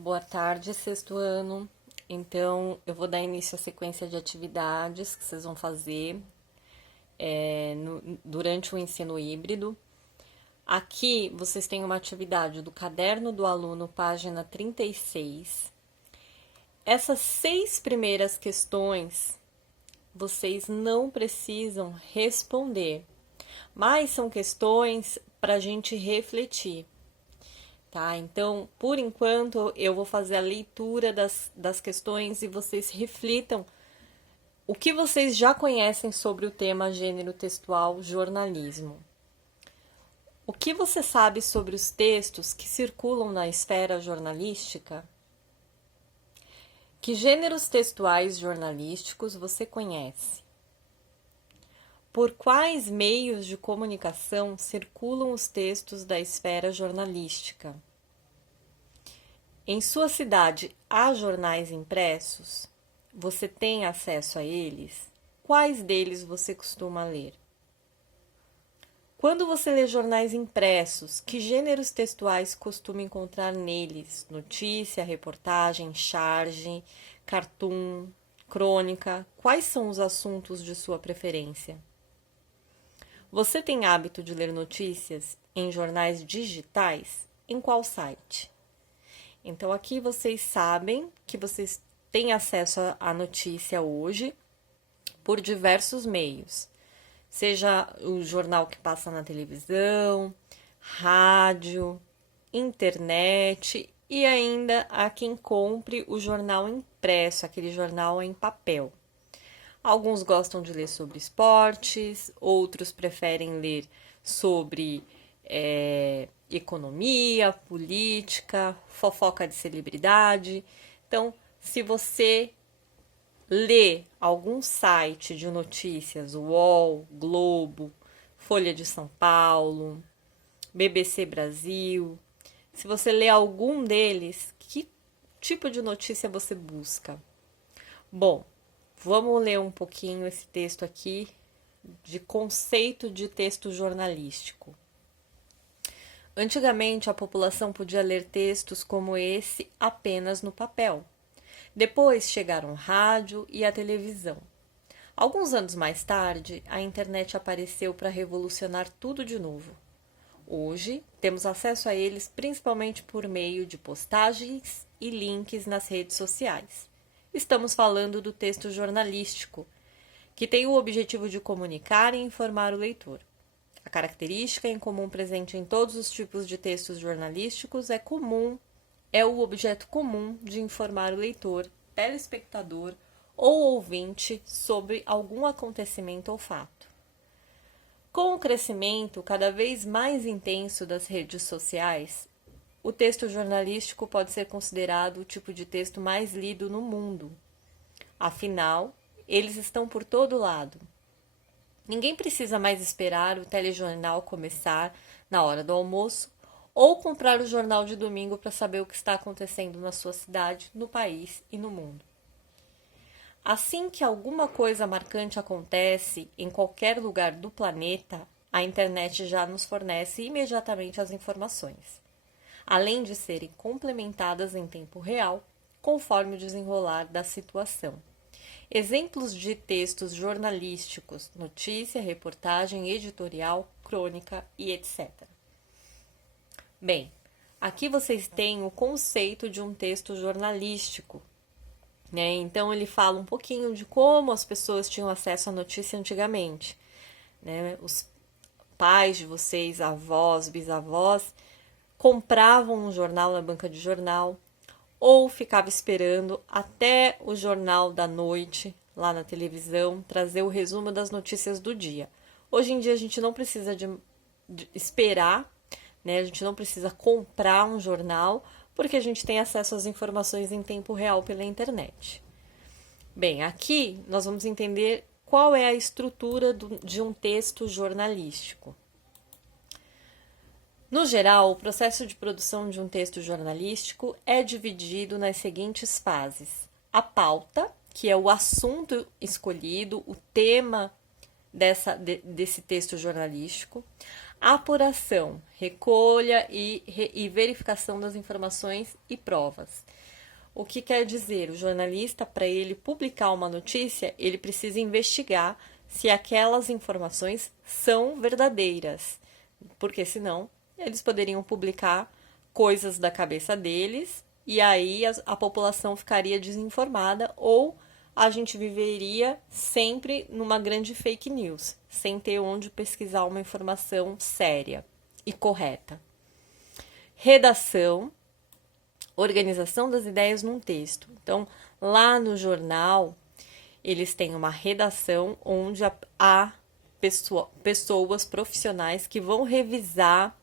Boa tarde, sexto ano. Então, eu vou dar início à sequência de atividades que vocês vão fazer durante o ensino híbrido. Aqui, vocês têm uma atividade do Caderno do Aluno, página 36. Essas 6 primeiras questões, vocês não precisam responder, mas são questões para a gente refletir. Tá? Então, por enquanto, eu vou fazer a leitura das questões e vocês reflitam o que vocês já conhecem sobre o tema gênero textual jornalismo. O que você sabe sobre os textos que circulam na esfera jornalística? Que gêneros textuais jornalísticos você conhece? Por quais meios de comunicação circulam os textos da esfera jornalística? Em sua cidade há jornais impressos? Você tem acesso a eles? Quais deles você costuma ler? Quando você lê jornais impressos, que gêneros textuais costuma encontrar neles? Notícia, reportagem, charge, cartoon, crônica? Quais são os assuntos de sua preferência? Você tem hábito de ler notícias em jornais digitais? Em qual site? Então, aqui vocês sabem que vocês têm acesso à notícia hoje por diversos meios. Seja o jornal que passa na televisão, rádio, internet e ainda há quem compre o jornal impresso, aquele jornal em papel. Alguns gostam de ler sobre esportes, outros preferem ler sobre economia, política, fofoca de celebridade. Então, se você lê algum site de notícias, UOL, Globo, Folha de São Paulo, BBC Brasil, se você lê algum deles, que tipo de notícia você busca? Bom, vamos ler um pouquinho esse texto aqui de conceito de texto jornalístico. Antigamente, a população podia ler textos como esse apenas no papel. Depois chegaram o rádio e a televisão. Alguns anos mais tarde, a internet apareceu para revolucionar tudo de novo. Hoje, temos acesso a eles principalmente por meio de postagens e links nas redes sociais. Estamos falando do texto jornalístico, que tem o objetivo de comunicar e informar o leitor. A característica em comum presente em todos os tipos de textos jornalísticos é o objeto comum de informar o leitor, telespectador ou ouvinte sobre algum acontecimento ou fato. Com o crescimento cada vez mais intenso das redes sociais, o texto jornalístico pode ser considerado o tipo de texto mais lido no mundo. Afinal, eles estão por todo lado. Ninguém precisa mais esperar o telejornal começar na hora do almoço ou comprar o jornal de domingo para saber o que está acontecendo na sua cidade, no país e no mundo. Assim que alguma coisa marcante acontece em qualquer lugar do planeta, a internet já nos fornece imediatamente as informações, além de serem complementadas em tempo real, conforme o desenrolar da situação. Exemplos de textos jornalísticos, notícia, reportagem, editorial, crônica e etc. Bem, aqui vocês têm o conceito de um texto jornalístico, né? Então ele fala um pouquinho de como as pessoas tinham acesso à notícia antigamente, né? Os pais de vocês, avós, bisavós, compravam um jornal na banca de jornal, ou ficava esperando até o jornal da noite, lá na televisão, trazer o resumo das notícias do dia. Hoje em dia a gente não precisa de esperar, né? A gente não precisa comprar um jornal, porque a gente tem acesso às informações em tempo real pela internet. Bem, aqui nós vamos entender qual é a estrutura de um texto jornalístico. No geral, o processo de produção de um texto jornalístico é dividido nas seguintes fases: a pauta, que é o assunto escolhido, o tema desse texto jornalístico, Apuração, recolha e verificação das informações e provas. O que quer dizer? O jornalista, para ele publicar uma notícia, ele precisa investigar se aquelas informações são verdadeiras, porque senão eles poderiam publicar coisas da cabeça deles e aí a população ficaria desinformada ou a gente viveria sempre numa grande fake news, sem ter onde pesquisar uma informação séria e correta. Redação, organização das ideias num texto. Então, lá no jornal, eles têm uma redação onde há pessoas profissionais que vão revisar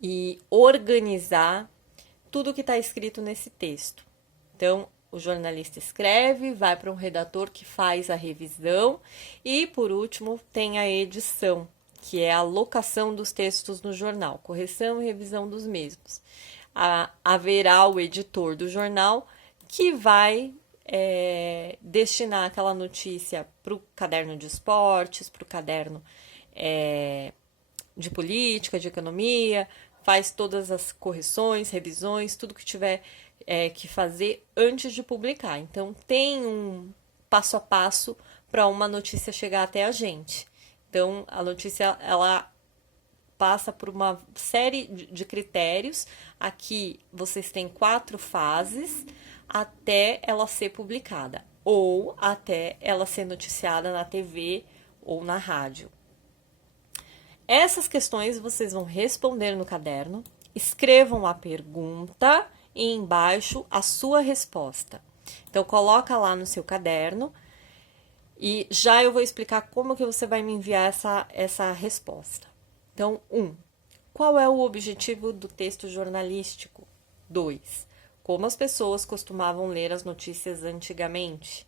e organizar tudo que está escrito nesse texto. Então, o jornalista escreve, vai para um redator que faz a revisão e, por último, tem a edição, que é a alocação dos textos no jornal, correção e revisão dos mesmos. Haverá o editor do jornal que vai destinar aquela notícia para o caderno de esportes, para o caderno de política, de economia, faz todas as correções, revisões, tudo que tiver que fazer antes de publicar. Então, tem um passo a passo para uma notícia chegar até a gente. Então, a notícia, ela passa por uma série de critérios. Aqui, vocês têm 4 fases até ela ser publicada ou até ela ser noticiada na TV ou na rádio. Essas questões vocês vão responder no caderno, escrevam a pergunta e embaixo a sua resposta. Então, coloca lá no seu caderno e já eu vou explicar como que você vai me enviar essa resposta. Então, 1. Qual é o objetivo do texto jornalístico? 2. Como as pessoas costumavam ler as notícias antigamente?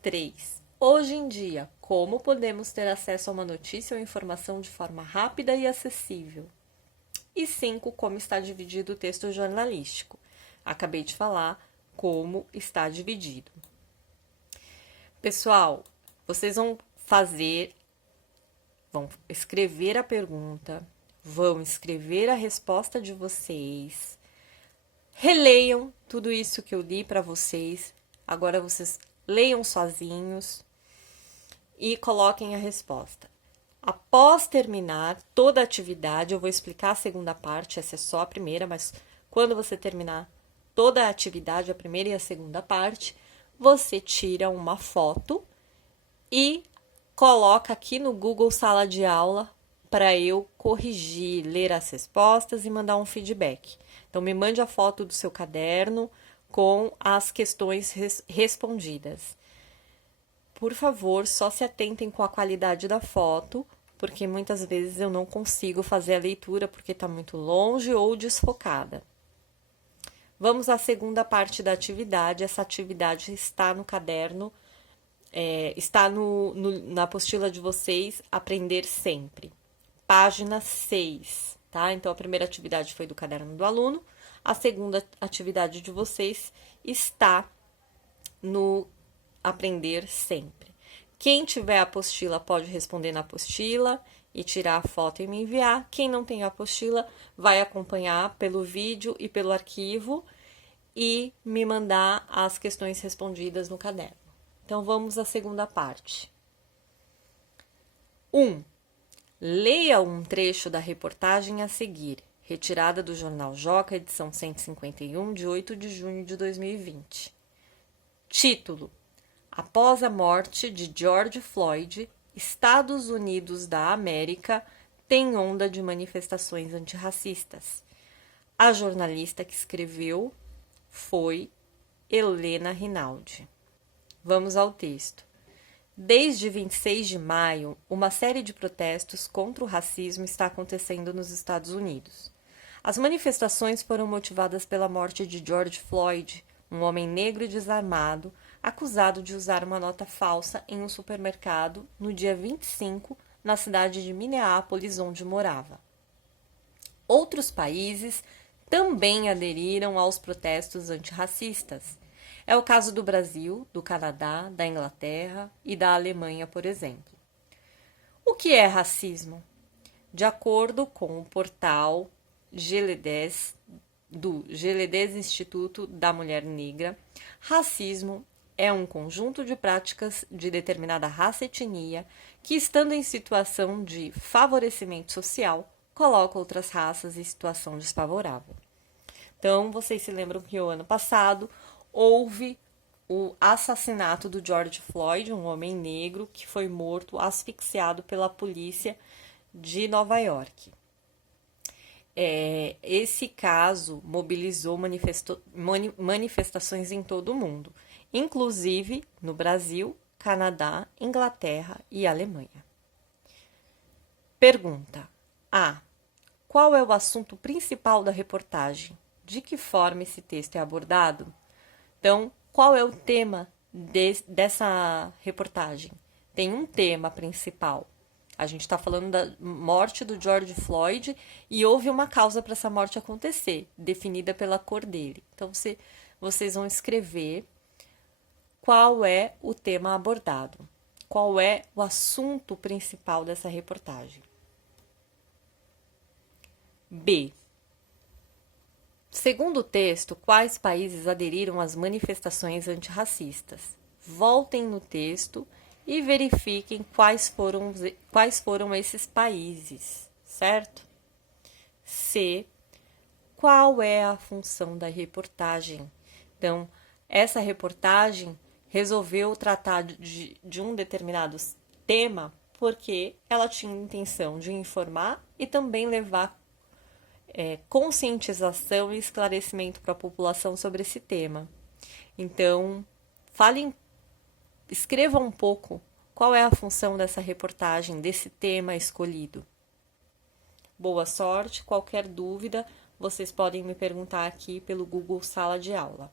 3. Hoje em dia, como podemos ter acesso a uma notícia ou informação de forma rápida e acessível? E 5. Como está dividido o texto jornalístico? Acabei de falar como está dividido. Pessoal, vocês vão escrever a pergunta, vão escrever a resposta de vocês, releiam tudo isso que eu li para vocês, agora vocês leiam sozinhos e coloquem a resposta. Após terminar toda a atividade, eu vou explicar a segunda parte, essa é só a primeira, mas quando você terminar toda a atividade, a primeira e a segunda parte, você tira uma foto e coloca aqui no Google Sala de Aula para eu corrigir, ler as respostas e mandar um feedback. Então, me mande a foto do seu caderno com as questões respondidas. Por favor, só se atentem com a qualidade da foto, porque muitas vezes eu não consigo fazer a leitura porque está muito longe ou desfocada. Vamos à segunda parte da atividade. Essa atividade está no caderno, está na apostila de vocês, Aprender Sempre. Página 6, tá? Então, a primeira atividade foi do caderno do aluno, a segunda atividade de vocês está no Aprender Sempre. Quem tiver a apostila pode responder na apostila e tirar a foto e me enviar. Quem não tem a apostila vai acompanhar pelo vídeo e pelo arquivo e me mandar as questões respondidas no caderno. Então, vamos à segunda parte. 1. Leia um trecho da reportagem a seguir, retirada do Jornal Joca, edição 151, de 8 de junho de 2020. Título: Após a morte de George Floyd, Estados Unidos da América tem onda de manifestações antirracistas. A jornalista que escreveu foi Helena Rinaldi. Vamos ao texto. Desde 26 de maio, uma série de protestos contra o racismo está acontecendo nos Estados Unidos. As manifestações foram motivadas pela morte de George Floyd, um homem negro e desarmado, acusado de usar uma nota falsa em um supermercado no dia 25, na cidade de Minneapolis, onde morava. Outros países também aderiram aos protestos antirracistas. É o caso do Brasil, do Canadá, da Inglaterra e da Alemanha, por exemplo. O que é racismo? De acordo com o portal GL10, do GL10 Instituto da Mulher Negra, racismo é um conjunto de práticas de determinada raça e etnia que, estando em situação de favorecimento social, coloca outras raças em situação desfavorável. Então, vocês se lembram que o ano passado houve o assassinato do George Floyd, um homem negro que foi morto asfixiado pela polícia de Nova York. Esse caso mobilizou manifestações em todo o mundo, inclusive no Brasil, Canadá, Inglaterra e Alemanha. Pergunta: A. Qual é o assunto principal da reportagem? De que forma esse texto é abordado? Então, qual é o tema dessa reportagem? Tem um tema principal. A gente está falando da morte do George Floyd e houve uma causa para essa morte acontecer, definida pela cor dele. Então, vocês vão escrever qual é o tema abordado, qual é o assunto principal dessa reportagem. B. Segundo o texto, quais países aderiram às manifestações antirracistas? Voltem no texto e verifiquem quais foram esses países, certo? C. Qual é a função da reportagem? Então, essa reportagem resolveu tratar de um determinado tema porque ela tinha a intenção de informar e também levar conscientização e esclarecimento para a população sobre esse tema. Então, escreva um pouco qual é a função dessa reportagem, desse tema escolhido. Boa sorte, qualquer dúvida, vocês podem me perguntar aqui pelo Google Sala de Aula.